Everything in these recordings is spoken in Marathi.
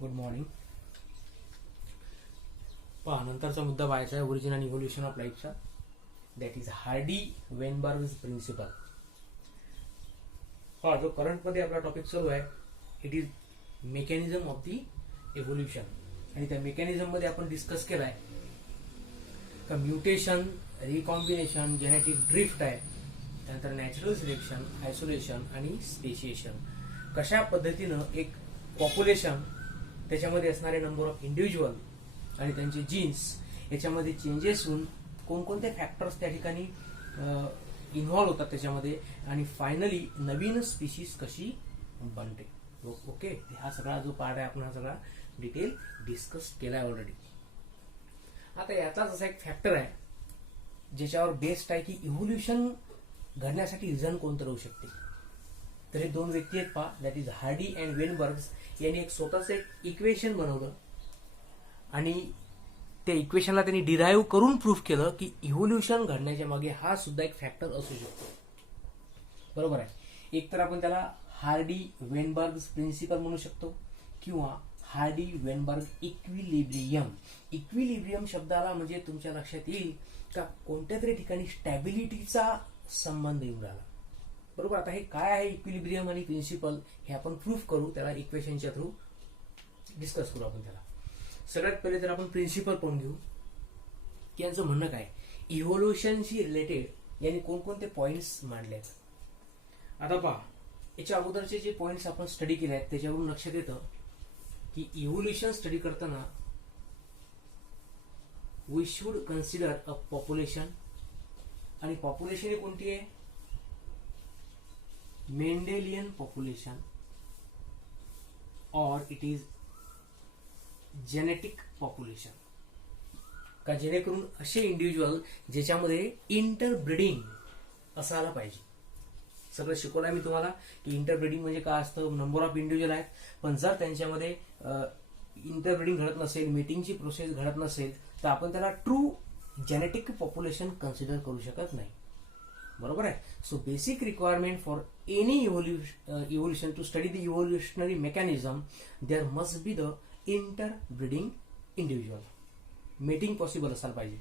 Good morning. पहा, नंतरचा मुद्दा पाहायचा आहे ओरिजिन आणि इव्होल्युशन ऑफ लाईफचा. That is Hardy Weinberg's principle. हा जो करंटमध्ये आपला टॉपिक चालू आहे it is mechanism of the evolution. आणि त्या मेकॅनिझम मध्ये आपण डिस्कस केलाय का म्युटेशन, रिकॉम्बिनेशन, जेनेटिक ड्रिफ्ट आहे, त्यानंतर नॅचरल सिलेक्शन, आयसोलेशन आणि स्पेशिएशन. कशा पद्धतीनं एक पॉप्युलेशन, त्याच्यामध्ये असणारे नंबर ऑफ इंडिव्हिज्युअल आणि त्यांचे जीन्स याच्यामध्ये चेंजेस होऊन कोणकोणते फॅक्टर्स त्या ठिकाणी इन्व्हॉल्व होतात त्याच्यामध्ये, आणि फायनली नवीन स्पीशीज कशी बनते. ओके, हा सगळा जो पार्ट आहे आपण हा सगळा डिटेल डिस्कस केलाय ऑलरेडी. आता याचाच असा एक फॅक्टर आहे ज्याच्यावर बेस्ड आहे की इव्होल्युशन घडण्यासाठी रिझन कोणतं राहू शकते. तर हे दोन व्यक्ती आहेत पहा, दॅट इज हार्डी अँड वेनबर्ग्स. यांनी एक स्वतःच एक इक्वेशन बनवलं आणि त्या इक्वेशनला त्यांनी डिराईव्ह करून प्रूफ केलं की इव्होल्युशन घडण्याच्या मागे हा सुद्धा एक फॅक्टर असू शकतो. बरोबर आहे. एक तर आपण त्याला हार्डी वेनबर्ग्स प्रिन्सिपल म्हणू शकतो किंवा हार्डी वेनबर्ग इक्विलिब्रियम. इक्विलिब्रियम शब्दाला म्हणजे तुमच्या लक्षात येईल का कोणत्या तरी ठिकाणी स्टॅबिलिटीचा संबंध येऊन राहिला. बरोबर. आता हे काय आहे इक्विलिब्रियम आणि प्रिन्सिपल हे आपण प्रूफ करू, त्याला इक्वेशनच्या थ्रू डिस्कस करू आपण त्याला. सगळ्यात पहिले तर आपण प्रिन्सिपल पाहून घेऊ की यांचं म्हणणं काय. इव्होल्युशनशी रिलेटेड यांनी कोणकोणते पॉइंट्स मांडले आहेत. आता पहा, याच्या अगोदरचे जे पॉइंट्स आपण स्टडी केले आहेत त्याच्यावरून लक्षात येतं की इव्होल्युशन स्टडी करताना we should consider a population. आणि पॉप्युलेशन ही कोणती आहे? मेंडेलियन पॉप्युलेशन और इट इज जेनेटिक पॉप्युलेशन. का जेणेकरून असे इंडिव्हिज्युअल ज्याच्यामध्ये इंटरब्रीडिंग असायला पाहिजे. सगळं शिकवलंय मी तुम्हाला की इंटरब्रीडिंग म्हणजे काय असतं. नंबर ऑफ इंडिव्हिज्युअल आहेत, पण जर त्यांच्यामध्ये इंटरब्रीडिंग घडत नसेल, मीटिंगची प्रोसेस घडत नसेल, तर आपण त्याला ट्रू जेनेटिक पॉप्युलेशन कन्सिडर करू शकत नाही. बरोबर आहे. So basic requirement for any evolution to study the evolutionary mechanism there must be the interbreeding individual. Mating possible असायला पाहिजे.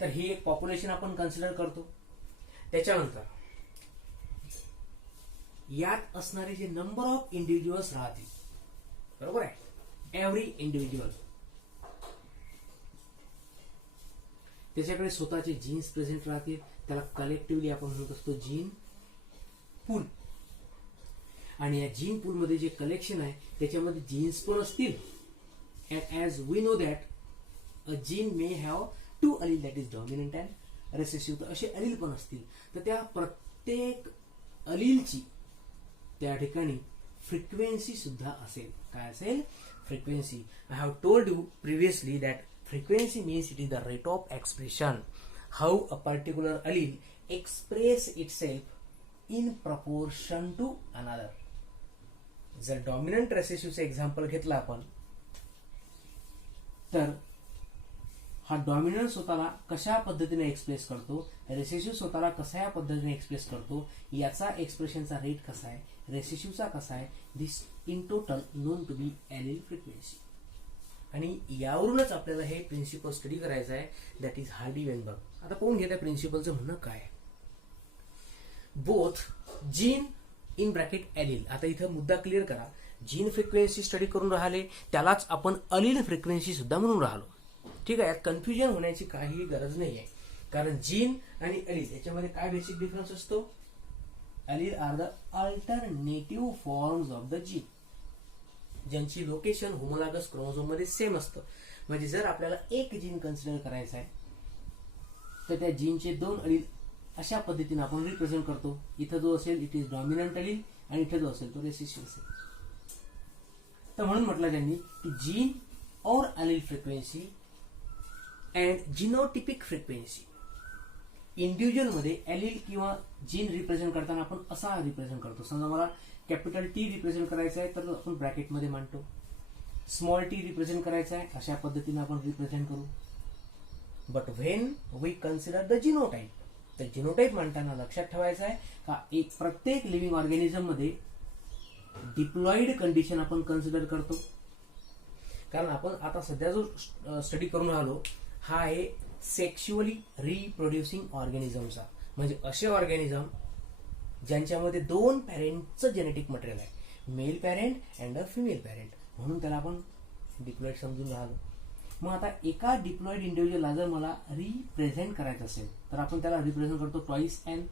तर ही एक पॉप्युलेशन आपण कन्सिडर करतो. त्याच्यानंतर यात असणारे जे नंबर ऑफ इंडिव्हिज्युअल्स राहतील, बरोबर आहे, एव्हरी इंडिव्हिज्युअल त्याच्याकडे स्वतःचे जीन्स प्रेझेंट राहतील. त्याला कलेक्टिव्हली आपण म्हणत असतो जीन पूल. आणि या जीन पूल मध्ये जे कलेक्शन आहे त्याच्यामध्ये जीन्स पण असतील. As we know that a gene may have two allele, that is dominant and recessive. असे अलील पण असतील. तर त्या प्रत्येक अलीलची त्या ठिकाणी फ्रिक्वेन्सी सुद्धा असेल. काय असेल? Frequency. I have told you previously that frequency means it is the rate of expression, how a particular allele express itself in proportion to another. जर डॉमिनंट रेसेसिव्हचं एक्झाम्पल घेतलं आपण, तर हा डॉमिनंट स्वतःला कशा पद्धतीने एक्सप्रेस करतो, रेसेसिव्ह स्वतःला कशा पद्धतीने एक्सप्रेस करतो, याचा एक्सप्रेशनचा रेट कसा आहे, रेसेसिव्हचा कसा आहे, this in total known to be allele frequency. आणि यावरूनच आपल्याला हे प्रिन्सिपल स्टडी करायचं आहे, दॅट इज हार्डी वेनबर्ग. आता पाहून घ्या त्या प्रिन्सिपलचं म्हणणं काय. Both gene in bracket allele. आता इथं मुद्दा क्लिअर करा. जीन फ्रिक्वेन्सी स्टडी करून राहिले त्यालाच आपण अलील फ्रिक्वेन्सी सुद्धा म्हणून राहिलो. ठीक आहे. यात कन्फ्युजन होण्याची काही गरज नाही आहे, कारण जीन आणि अलील याच्यामध्ये काय बेसिक डिफरन्स असतो. Allele are the alternative forms of the gene, ज्यांची लोकेशन होमोलॉगस क्रोमोझोम मध्ये सेम असतं. म्हणजे जर आपल्याला एक जीन कन्सिडर करायचं आहे तर त्या जीनचे दोन अलील अशा पद्धतीने आपण रिप्रेझेंट करतो. इथं जो असेल इट इज डॉमिनंट अलील आणि इथं जो असेल तो रेसेसिव्ह असेल. तर म्हणून म्हटलं त्यांनी की gene or allele frequency and genotypic frequency. Individual मध्ये अलील किंवा जीन रिप्रेझेंट करताना आपण असा रिप्रेझेंट करतो. समजा मला कॅपिटल टी रिप्रेझेंट करायचं आहे तर आपण ब्रॅकेटमध्ये मांडतो. स्मॉल टी रिप्रेझेंट करायचं आहे अशा पद्धतीने आपण रिप्रेझेंट करू. But when we consider the genotype, तर जिनोटाइप मांडताना लक्षात ठेवायचं आहे का एक प्रत्येक लिव्हिंग ऑर्गॅनिझम मध्ये डिप्लॉइड कंडिशन आपण कन्सिडर करतो. कारण आपण आता सध्या जो स्टडी करून राहिलो हा आहे सेक्शुअली रिप्रोड्युसिंग ऑर्गॅनिझमचा, म्हणजे असे ऑर्गॅनिझम ज्यांच्यामध्ये दोन पॅरेंटचं जेनेटिक मटेरियल आहे, male parent and a female parent, म्हणून त्याला आपण डिप्लॉइड समजून राहिलो. मग आता एका डिप्लॉइड इंडिव्हिज्युअलला जर मला रिप्रेझेंट करायचं असेल तर आपण त्याला रिप्रेझेंट करतो ट्वाइस एन.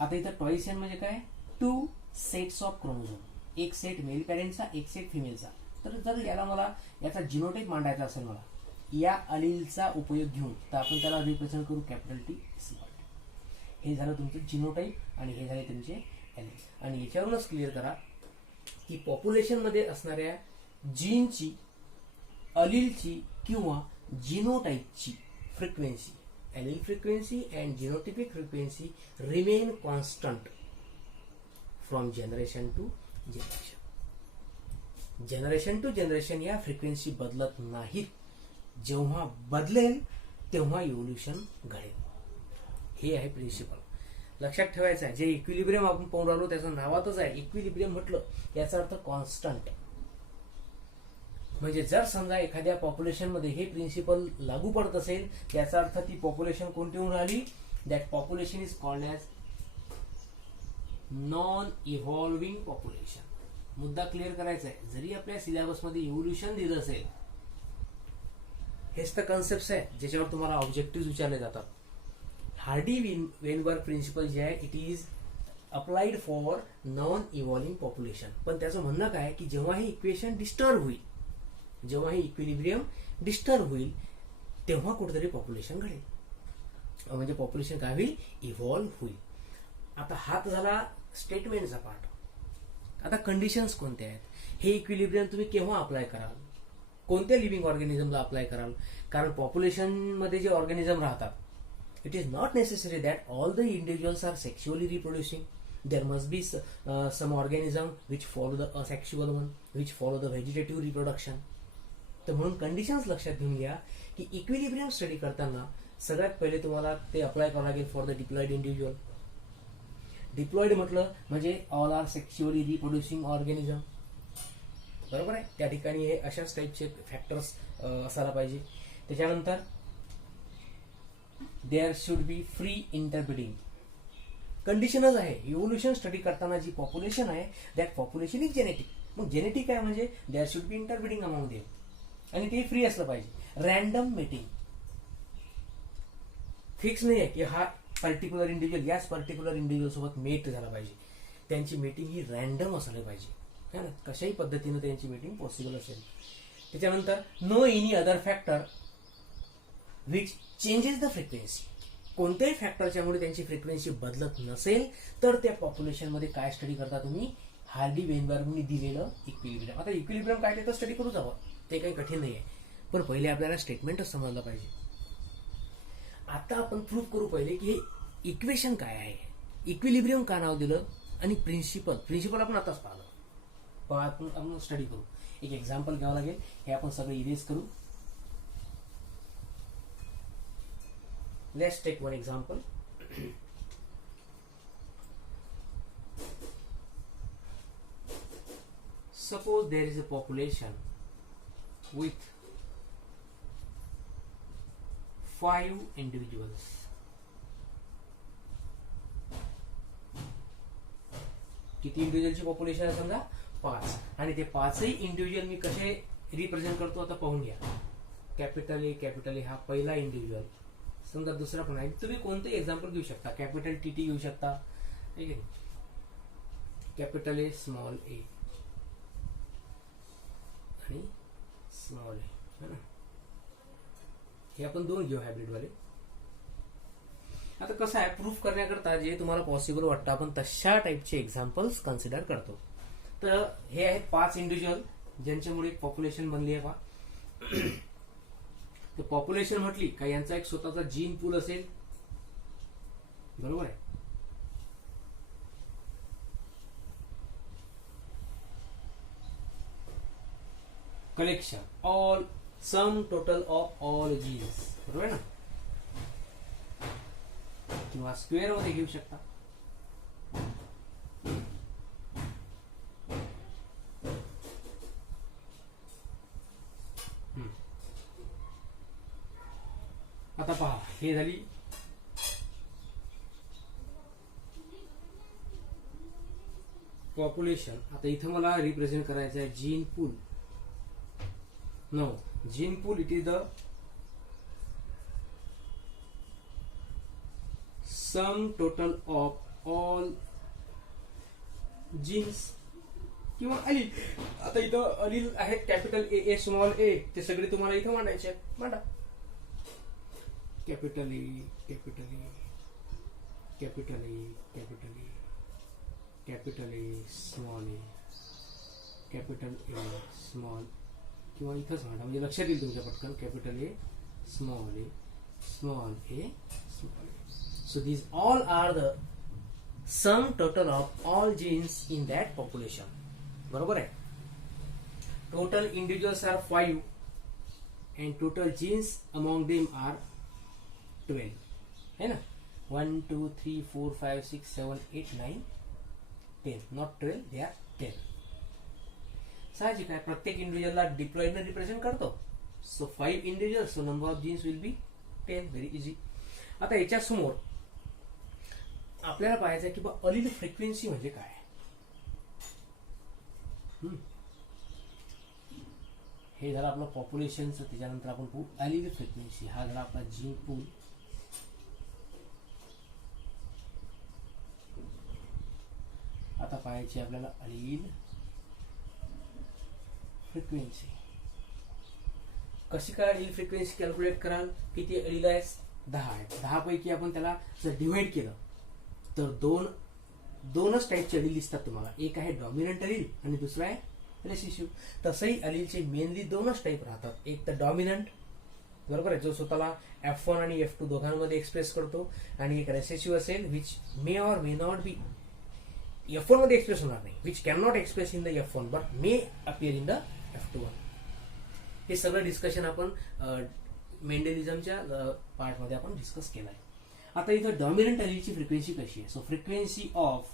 आता इथं ट्वाइस एन म्हणजे काय, 2 सेट्स ऑफ क्रोमोझोम, एक सेट मेल पॅरेंटचा एक सेट फिमेलचा. तर जर याला मला याचा जिनोटाइप मांडायचा असेल मला या अलीलचा उपयोग घेऊन, तर आपण त्याला रिप्रेझेंट करू कॅपिटल टी स्मॉल टी. हे झालं तुमचं जिनोटाइप आणि हे झाले तुमचे एलील. आणि याच्यावरूनच क्लिअर करा की पॉप्युलेशन मध्ये असणाऱ्या जीनची, अलीलची किंवा जिनोटाइपची frequency, allele frequency and genotypic frequency remain constant from generation to generation. Generation to generation या फ्रिक्वेन्सी बदलत नाहीत. जेव्हा बदलेल तेव्हा इव्होल्युशन घडेल. हे आहे प्रिन्सिपल. लक्षात ठेवायचं आहे. जे इक्विलिब्रियम आपण पाहून राहिलो त्याचं नावातच आहे इक्विलिब्रियम म्हटलं, याचा अर्थ कॉन्स्टंट. म्हणजे जर समजा एखाद्या पॉप्युलेशन मध्ये हे प्रिन्सिपल लागू पडत असेल त्याचा अर्थ ती पॉप्युलेशन कोणती होऊन राहिली, that population is called as non evolving population. मुद्दा क्लिअर करायचा आहे. जरी आपल्या सिलेबसमध्ये इव्होल्युशन दिलं असेल, हेच तर कन्सेप्ट आहे ज्याच्यावर तुम्हाला ऑब्जेक्टिव्ह विचारले जातात. हार्डी वेनबर्ग प्रिन्सिपल जे आहे it is applied for non evolving population. पण त्याचं म्हणणं काय की जेव्हा हे इक्वेशन डिस्टर्ब होईल, जेव्हा हे इक्विलिब्रियम डिस्टर्ब होईल तेव्हा कुठेतरी पॉप्युलेशन घडेल, म्हणजे पॉप्युलेशन काय होईल, इव्हॉल्व्ह होईल. आता हा झाला स्टेटमेंटचा पार्ट. आता कंडिशन्स कोणत्या आहेत, हे इक्विलिब्रियम तुम्ही केव्हा अप्लाय कराल, कोणत्या लिव्हिंग ऑर्गॅनिझमला अप्लाय कराल. कारण पॉप्युलेशन मध्ये जे ऑर्गॅनिझम राहतात it is not necessary that all the individuals are sexually reproducing. There must be some organism which follow the asexual one, which follow the vegetative reproduction. तर म्हणून कंडिशन्स लक्षात घेऊन घ्या की इक्विलिब्रियम स्टडी करताना सगळ्यात पहिले तुम्हाला ते अप्लाय करावं लागेल for the diploid individual. Diploid म्हटलं म्हणजे all are sexually reproducing organism, बरोबर आहे. त्या ठिकाणी हे अशाच टाईपचे फॅक्टर्स असायला पाहिजे. त्याच्यानंतर there should be free interbreeding. कंडिशनच आहे इव्होल्युशन स्टडी करताना जी पॉप्युलेशन आहे दॅट पॉप्युलेशन इज जेनेटिक. मग जेनेटिक आहे म्हणजे there should be interbreeding among them, आणि ते फ्री असलं पाहिजे. रॅन्डम मेटिंग फिक्स नाही आहे की हा पर्टिक्युलर इंडिव्हिज्युअल याच पर्टिक्युलर इंडिव्हिज्युअल सोबत मेट झाला पाहिजे. त्यांची मीटिंग ही रॅन्डम असायला पाहिजे, है ना. कशाही पद्धतीने त्यांची मीटिंग पॉसिबल असेल. त्याच्यानंतर no any other factor which changes the frequency. कोणत्याही फॅक्टरच्यामुळे त्यांची फ्रिक्वेन्सी बदलत नसेल तर त्या पॉप्युलेशन मध्ये काय स्टडी करता तुम्ही, हार्डी वेनबर्गनी दिलेलं इक्विलिब्रियम. आता इक्विलिब्रियम काय ते तर स्टडी करू जावं, ते काही कठीण नाही आहे. पण पहिले आपल्याला स्टेटमेंटच समजलं पाहिजे. आता आपण प्रूव्ह करू पहिले की हे इक्वेशन काय आहे, इक्विलिब्रियम का नाव दिलं, आणि प्रिन्सिपल आपण आताच पाहिलं. आपण स्टडी करू. एक एक्झाम्पल घ्यावं लागेल. हे आपण सगळं इरेज करू. Let's take one example. Suppose there is a population with 5 individuals. किती इंडिव्हिज्युअलची पॉप्युलेशन आहे समजा 5, आणि ते 5ही इंडिव्हिज्युअल मी कसे रिप्रेझेंट करतो आता पाहून घ्या. कॅपिटल ए हा पहिला इंडिव्हिज्युअल. समजा दुसरा पण आहे, तुम्ही कोणतेही एक्झाम्पल घेऊ शकता. कॅपिटल टी घेऊ शकता, ठीक आहे. कॅपिटल ए स्मॉल ए आणि स्मॉल ए, है ना. हे आपण दोन घेऊ हायब्रिड वाले. आता कसं आहे, प्रूफ करण्याकरता जे तुम्हाला पॉसिबल वाटतं आपण तशा टाईपचे एक्झाम्पल्स कन्सिडर करतो. तर हे आहेत 5 इंडिव्हिज्युअल ज्यांच्यामुळे एक पॉप्युलेशन बनली आहे. पहा, तर पॉप्युलेशन म्हटली का यांचा एक स्वतःचा जीन पूल असेल, बरोबर आहे. Collection all sum total of all genes, बरोबर आहे ना. किंवा स्क्वेअर मध्ये घेऊ शकता. हे झाली पॉप्युलेशन. आता इथे मला रिप्रेझेंट करायचं आहे gene pool. No, gene pool it is the sum total of all genes किंवा अलील. आता इथं अलील आहेत कॅपिटल ए स्मॉल ए, ते सगळे तुम्हाला इथं मांडायचे आहेत. मांडा. Capital A capital A capital A capital A capital A small A capital A small, किंवा इथंच मांडा म्हणजे लक्षात येईल तुमच्या पटकन. Capital A small A small A small A. So these all are the sum total of all genes in that population. बरोबर आहे. Total individuals are 5 and total genes among them are 12. है ना. 1 2 3 4 5 6 7 8 9 10. Not 12, they are 10. साहजिक आहे, प्रत्येक इंडिव्हिज्युअलला डिप्लॉइडने रिप्रेझेंट करतो. So 5 individuals, so number of genes will be 10. Very easy. आता याच्या समोर आपल्याला पाहायचं आहे की बा अलील फ्रिक्वेन्सी म्हणजे काय. हे झालं आपलं पॉप्युलेशनचं. त्याच्यानंतर आपण पाहू अलील फ्रिक्वेन्सी. हा झाला आपला जीन पूल. आता पाहायची आपल्याला अलील फ्रिक्वेन्सी. कशी काय अलील फ्रिक्वेन्सी कॅल्क्युलेट कराल. किती अलील आहे. 10 आहेत. 10 पैकी आपण त्याला जर डिवाइड केलं तर दोनच टाईपचे अलील दिसतात तुम्हाला. एक आहे डॉमिनंट अलील आणि दुसरा आहे रेसिसिव्ह. तसंही अलीलचे मेनली दोनच टाईप राहतात. एक तर डॉमिनंट, बरोबर आहे, जो स्वतःला F1 आणि F2 दोघांमध्ये एक्सप्रेस करतो, आणि एक रेसिसिव्ह असेल which may or may not be F1 मध्ये एक्सप्रेस होणार नाही, which can not express in the F1 but may appear in the F2. हे सगळं डिस्कशन आपण मेंडेलिझमच्या पार्टमध्ये आपण डिस्कस केलं आहे. आता इथं डॉमिनंट अलीलची फ्रिक्वेन्सी कशी आहे. So frequency of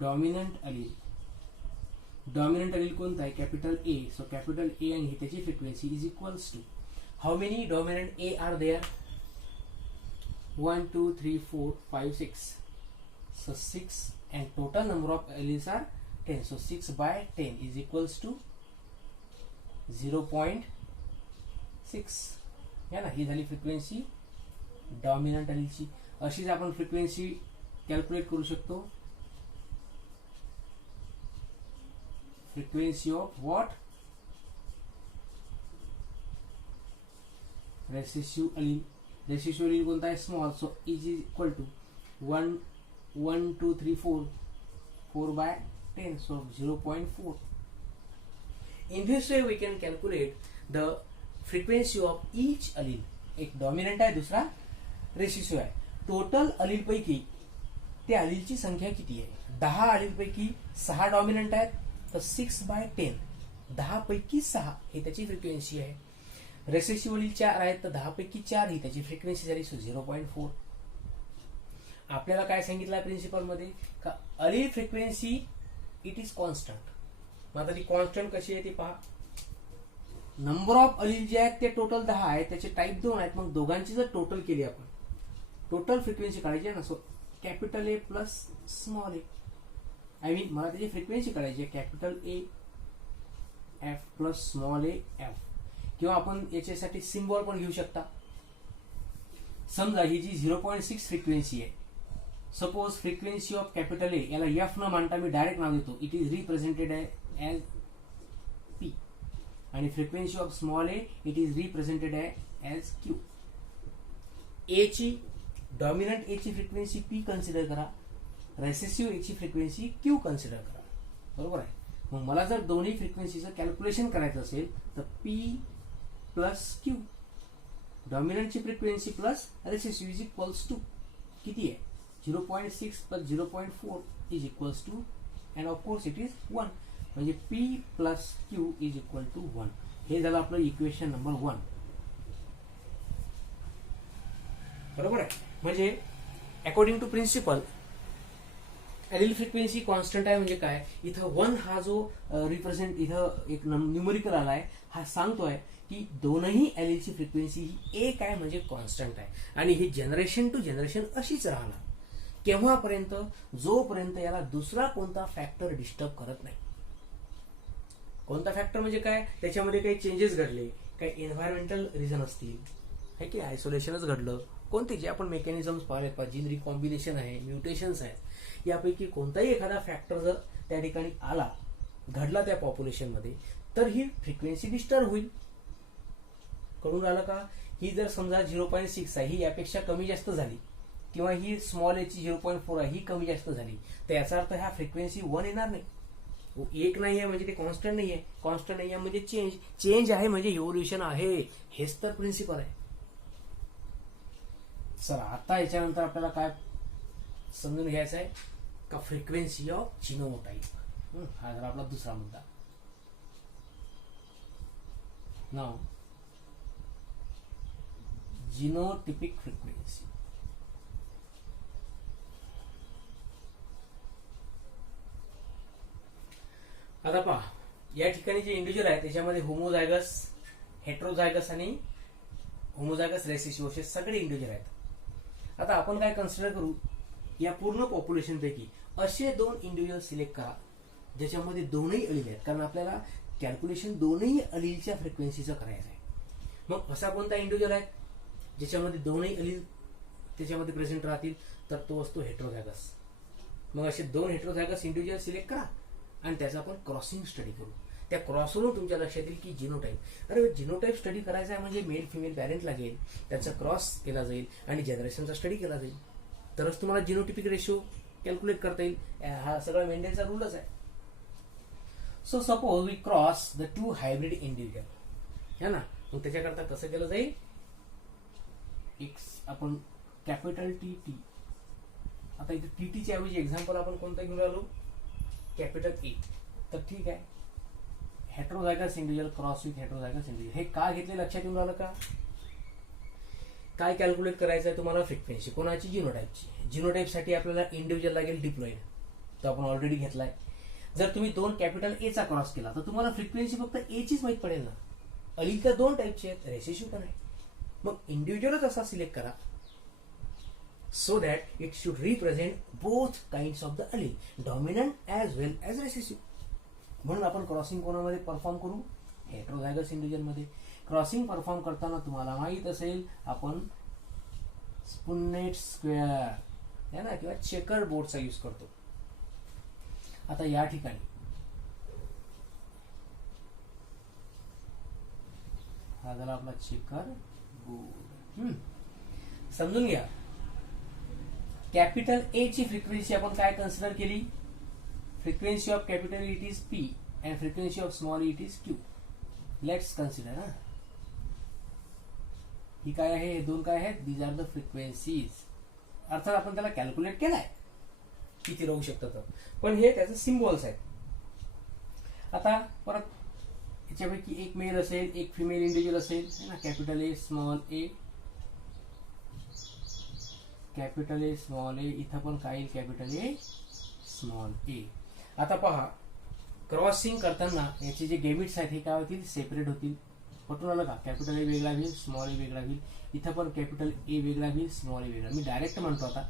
dominant allele. Dominant allele कोणता आहे. Capital A. So capital A आणि त्याची frequency is equals to how many dominant A are there. 1 2 3 4 5 6. So 6 and total number of alleles are 10. So 6 by 10 is equals to 0.6. है ना. ही झाली फ्रिक्वेन्सी डॉमिनंट अलीलची. अशीच आपण फ्रिक्वेन्सी कॅल्क्युलेट करू शकतो. Frequency of what. Recessive allele. Recessive allele कोणता आहे. Small. So is equal to 1 1 2 3 4 4 by 10, so 0.4. In this way we can calculate the frequency of each allele. एक डॉमिनंट आहे, दुसरा रेसिसिव्ह आहे. टोटल अलील पैकी त्या अलीलची संख्या किती आहे. 10 अलील पैकी 6 डॉमिनंट आहेत, तर 6 by 10. 10 पैकी 6 ही त्याची फ्रिक्वेन्सी आहे. रेसिसिव्ह अलील 4 आहेत, तर 10 पैकी 4 ही त्याची फ्रिक्वेन्सी झाली. सो 0.4. आपल्याला काय सांगितलं प्रिन्सिपल मध्ये का अलील फ्रिक्वेन्सी इट इज कॉन्स्टंट. मग आता ती कॉन्स्टंट कशी आहे ती पहा. नंबर ऑफ अलील जे आहेत ते टोटल 10 आहेत, त्याचे टाईप 2 आहेत. मग दोघांची जर टोटल केली आपण, टोटल फ्रिक्वेन्सी काढायची आहे ना. So capital A plus small A. I mean मला त्याची फ्रिक्वेन्सी काढायची आहे. Capital A F plus small A F. किंवा आपण याच्यासाठी सिम्बॉल पण घेऊ शकता. समजा ही जी 0.6 फ्रिक्वेन्सी आहे. Suppose frequency of capital A याला एफ न मांडता मी डायरेक्ट नाव देतो. It is represented as P. आणि frequency of small A it is represented as Q. A ची डॉमिनंट ए ची फ्रिक्वेन्सी पी कन्सिडर करा. रेसेसिव्ह ए ची फ्रिक्वेन्सी क्यू कन्सिडर करा. बरोबर आहे. मग मला जर दोन्ही फ्रिक्वेन्सीचं कॅल्क्युलेशन करायचं असेल तर पी प्लस क्यू. डॉमिनंटची frequency plus recessive is equals to किती आहे. 0.6 plus 0.4 is equals to, and of course it is 1. म्हणजे P plus Q is equal to 1. हे झालं आपलं इक्वेशन नंबर 1. बरोबर आहे. म्हणजे according to principle allele frequency constant आहे म्हणजे काय, इथं 1 हा जो रिप्रेझेंट इथं एक न्यूमरिकल आलाय, हा सांगतोय की दोनही ॲलिलची फ्रिक्वेन्सी ही एक आहे म्हणजे कॉन्स्टंट आहे, आणि ही जनरेशन टू जनरेशन अशीच राहणार केव्हापर्यंत, जोपर्यंत याला दुसरा कोणता फॅक्टर डिस्टर्ब करत नाही. कोणता फॅक्टर म्हणजे काय, त्याच्यामध्ये काही चेंजेस घडले, काही एन्व्हायरमेंटल रिझन असतील, है की आयसोलेशनच घडलं, कोणते जे आपण मेकॅनिझम्स पाहिले, जीन रिकॉम्बिनेशन आहे, म्युटेशन्स आहेत, यापैकी कोणताही एखादा फॅक्टर जर त्या ठिकाणी आला, घडला त्या पॉप्युलेशनमध्ये, तर ही फ्रिक्वेन्सी डिस्टर्ब होईल. कळून राहिलं का. ही जर समजा 0.6 आहे, ही यापेक्षा कमी जास्त झाली, किंवा ही स्मॉल एची 0.4 आहे, ही कमी जास्त झाली, तर याचा अर्थ ह्या फ्रिक्वेन्सी 1 येणार नाही. एक नाही आहे म्हणजे ते कॉन्स्टंट नाही आहे, कॉन्स्टंट नाही आहे म्हणजे चेंज आहे म्हणजे इव्होल्युशन आहे. हेच तर प्रिन्सिपल आहे. चला आता याच्यानंतर आपल्याला काय समजून घ्यायचं आहे का, फ्रिक्वेन्सी ऑफ जिनोटाइप. हा झाला आपला दुसरा मुद्दा. नाव जिनोटिपिक फ्रिक्वेन्सी. आता पहा, या ठिकाणी जे इंडिव्हिज्युअल आहे त्याच्यामध्ये होमोझायगस, हेट्रोझायगस आणि होमोझायगस रेसेसिव्ह असे सगळे इंडिव्हिज्युअल आहेत. आता आपण काय कन्सिडर करू, या पूर्ण पॉप्युलेशन पैकी असे 2 इंडिव्हिज्युअल सिलेक्ट करा ज्याच्यामध्ये दोनही अलील आहेत, कारण आपल्याला कॅल्क्युलेशन दोनही अलीलच्या फ्रिक्वेन्सीचं करायचं आहे. मग असा कोणता इंडिव्हिज्युअल आहे ज्याच्यामध्ये दोनही अलील त्याच्यामध्ये प्रेझेंट राहतील, तर तो असतो हेट्रोझायगस. मग असे 2 हेट्रोझायगस इंडिव्हिज्युअल सिलेक्ट करा आणि त्याचा आपण क्रॉसिंग स्टडी करू. त्या क्रॉसवरून तुमच्या लक्षात येईल की जिनोटाइप, अरे जिनोटाइप स्टडी करायचा आहे म्हणजे मेल फिमेल पॅरेंट लागेल, त्याचा क्रॉस केला जाईल आणि जनरेशनचा स्टडी केला जाईल, तरच तुम्हाला जिनोटिपिक रेशिओ कॅल्क्युलेट करता येईल. हा सगळा मेंडेलचा रूलच आहे. So suppose we cross the 2 hybrid individual, है ना. मग त्याच्याकरता कसं केलं जाईल, आपण कॅपिटल टी टी, आता इथे टी टीच्या ऐवजी एक्झाम्पल आपण कोणतं घेऊन राहिलो, कॅपिटल ए. तर ठीक आहे, heterozygous individual cross with heterozygous individual. हे का घेतले लक्षात येऊन राहिलं का. काय कॅल्क्युलेट करायचं आहे तुम्हाला, फ्रिक्वेन्सी कोणाची, जिनोटाइपची. जिनोटाइपसाठी आपल्याला इंडिव्हिज्युअल लागेल डिप्लॉइड, तो आपण ऑलरेडी घेतलाय. जर तुम्ही 2 कॅपिटल ए चा क्रॉस केला तर तुम्हाला फ्रिक्वेन्सी फक्त ए चीच माहित पडेल ना. अलील तर 2 टाईपचे आहेत, रेसेसिव्ह पण आहे. मग इंडिव्हिज्युअलच असा सिलेक्ट करा so that it should represent both kinds of the allele, dominant as well as recessive. म्हणून आपण क्रॉसिंग कोणामध्ये परफॉर्म करू, हेट्रोझायगस इंडिव्हिज्युअल मध्ये. क्रॉसिंग परफॉर्म करताना तुम्हाला माहित असेल आपण पुन्नेट स्क्वेअर है ना, किंवा चेकर बोर्डचा यूज करतो. आता या ठिकाणी हा झाला आपला चेकर बोर्ड. समजून घ्या, कॅपिटल ए ची फ्रिक्वेन्सी आपण काय कन्सिडर केली, frequency of capital it is P and frequency of small it is Q. Let's consider. ही काय आहे, हे 2 काय आहेत, दीज आर द फ्रिक्वेन्सीज. अर्थात आपण त्याला कॅल्क्युलेट केलाय किती राहू शकतं तर, पण हे त्याचे सिम्बॉल्स आहेत. आता परत याच्यापैकी एक मेल असेल, एक फिमेल इंडिव्हिज्युअल असेल ना, capital A small A, capital A small A, इथं पण काय येईल, कॅपिटल ए स्मॉल ए. आता पहा, क्रॉसिंग करताना याचे जे गेमिट्स आहेत हे काय होतील, सेपरेट होतील. पटून आलं का, कॅपिटल ए वेगळा होईल, स्मॉल ए वेगळा होईल. इथं पण कॅपिटल ए वेगळा होईल, स्मॉल ए वेगळा. मी डायरेक्ट म्हणतो आता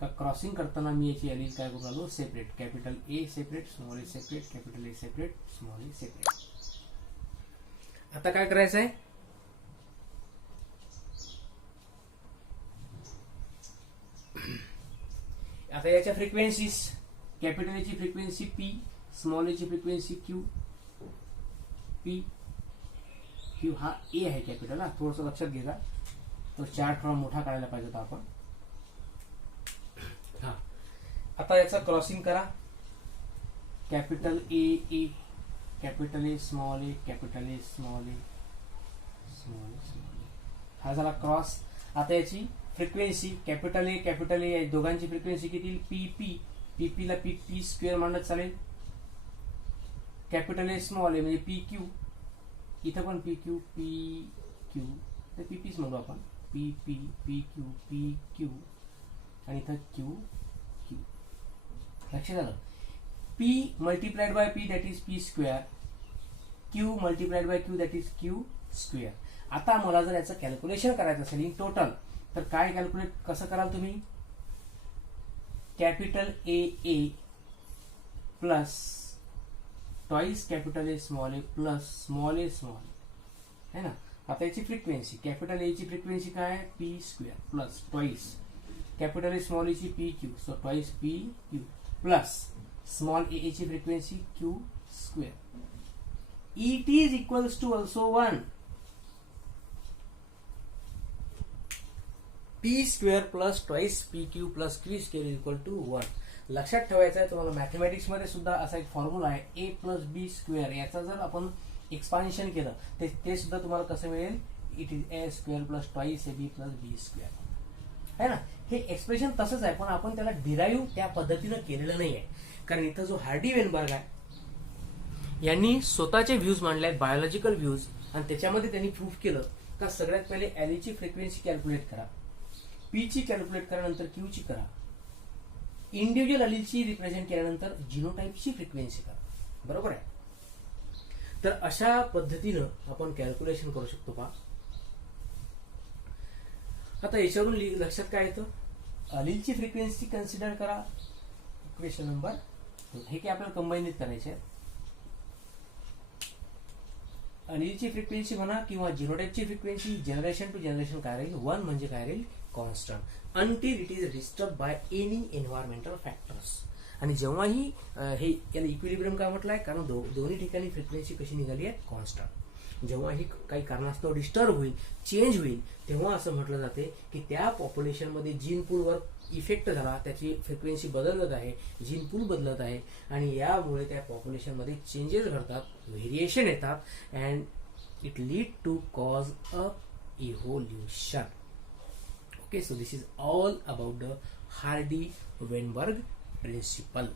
का क्रॉसिंग करताना मी याची अलील काय करून आलो, सेपरेट. कॅपिटल ए सेपरेट, स्मॉल ए सेपरेट, कॅपिटल ए सेपरेट, स्मॉल ए सेपरेट. आता काय करायचं आहे, आता याच्या फ्रिक्वेन्सीज, कॅपिटल एची फ्रिक्वेन्सी पी, स्मॉल एची फ्रिक्वेन्सी क्यू. पी क्यू हा ए आहे कॅपिटल, हा थोडस लक्षात घ्या, तो चार्ट थोडा मोठा काढायला पाहिजे होता आपण. हा आता याचा क्रॉसिंग करा, capital A A, capital A small A, capital A small A, small A small A. हा झाला क्रॉस. आता याची फ्रिक्वेन्सी कॅपिटल ए दोघांची फ्रिक्वेन्सी किती, पी पी, पी पी ला पी पी स्क्वेअर मांडत चालेल. कॅपिटल ए स्मॉल ए म्हणजे पी क्यू, इथं पण पी क्यू तर पी पीच म्हणू आपण, पी पी पी क्यू आणि इथं क्यू क्यू. लक्षात आलं. P multiplied by P that is P square, Q multiplied by Q that is Q square. आता मला जर याचं कॅल्क्युलेशन करायचं असेल इन टोटल तर काय कॅल्क्युलेट कसं कराल तुम्ही? Capital A plus twice capital A plus small A है ना. आता याची फ्रिक्वेन्सी कॅपिटल ए ची फ्रिक्वेन्सी काय आहे? P square plus twice capital A small A ची P Q, so twice P Q plus small A ची frequency Q square. It is equals to also 1. P square plus twice P Q plus Q square equal to 1. लक्षात ठेवायचं आहे तुम्हाला मॅथमॅटिक्स मध्ये सुद्धा असा एक फॉर्म्युला आहे ए प्लस बी स्क्वेअर. याचा जर आपण एक्सपान्शन केलं ते सुद्धा तुम्हाला कसं मिळेल? It is A square plus twice A B plus B square है ना. हे एक्सप्रेशन तसंच आहे पण आपण त्याला डिराईव्ह त्या पद्धतीनं केलेलं नाही आहे. कारण इथं जो हार्डी वेनबर्ग आहे यांनी स्वतःचे व्ह्यूज मांडले आहेत, बायोलॉजिकल व्ह्यूज, आणि त्याच्यामध्ये त्यांनी प्रूव्ह केलं का सगळ्यात पहिले एल ची फ्रिक्वेन्सी कॅल्क्युलेट करा, पी ची कॅल्क्युलेट करा, नंतर क्यू ची करा, इंडिव्हिज्युअल अलीलची रिप्रेझेंट केल्यानंतर जिनोटाइपची फ्रिक्वेन्सी करा. बरोबर आहे. तर अशा पद्धतीनं आपण कॅल्क्युलेशन करू शकतो पहा. आता याच्यावरून लक्षात काय येतं? अलीलची फ्रिक्वेन्सी कन्सिडर करा. इक्वेशन नंबर हे काय आपल्याला कंबाईन करायचे आहे. अलीलची फ्रिक्वेन्सी म्हणा किंवा जिनोटाइपची फ्रिक्वेन्सी जनरेशन टू जनरेशन काय राहील? 1 म्हणजे काय राहील? Constant until it is disturbed by any environmental factors. आणि जेव्हाही हे याला इक्विलिब्रियम का म्हटलंय? कारण दोन्ही ठिकाणी फ्रिक्वेन्सी कशी निघाली आहे? कॉन्स्टंट. जेव्हाही काही कारणास्तव डिस्टर्ब होईल, चेंज होईल, तेव्हा असं म्हटलं जाते की त्या पॉप्युलेशनमध्ये जीन पूलवर इफेक्ट झाला, त्याची फ्रिक्वेन्सी बदलत आहे, जीन पूल बदलत आहे आणि यामुळे त्या पॉप्युलेशनमध्ये चेंजेस घडतात, व्हेरिएशन येतात and it lead to cause a evolution. Okay, so this is all about the Hardy-Weinberg principle.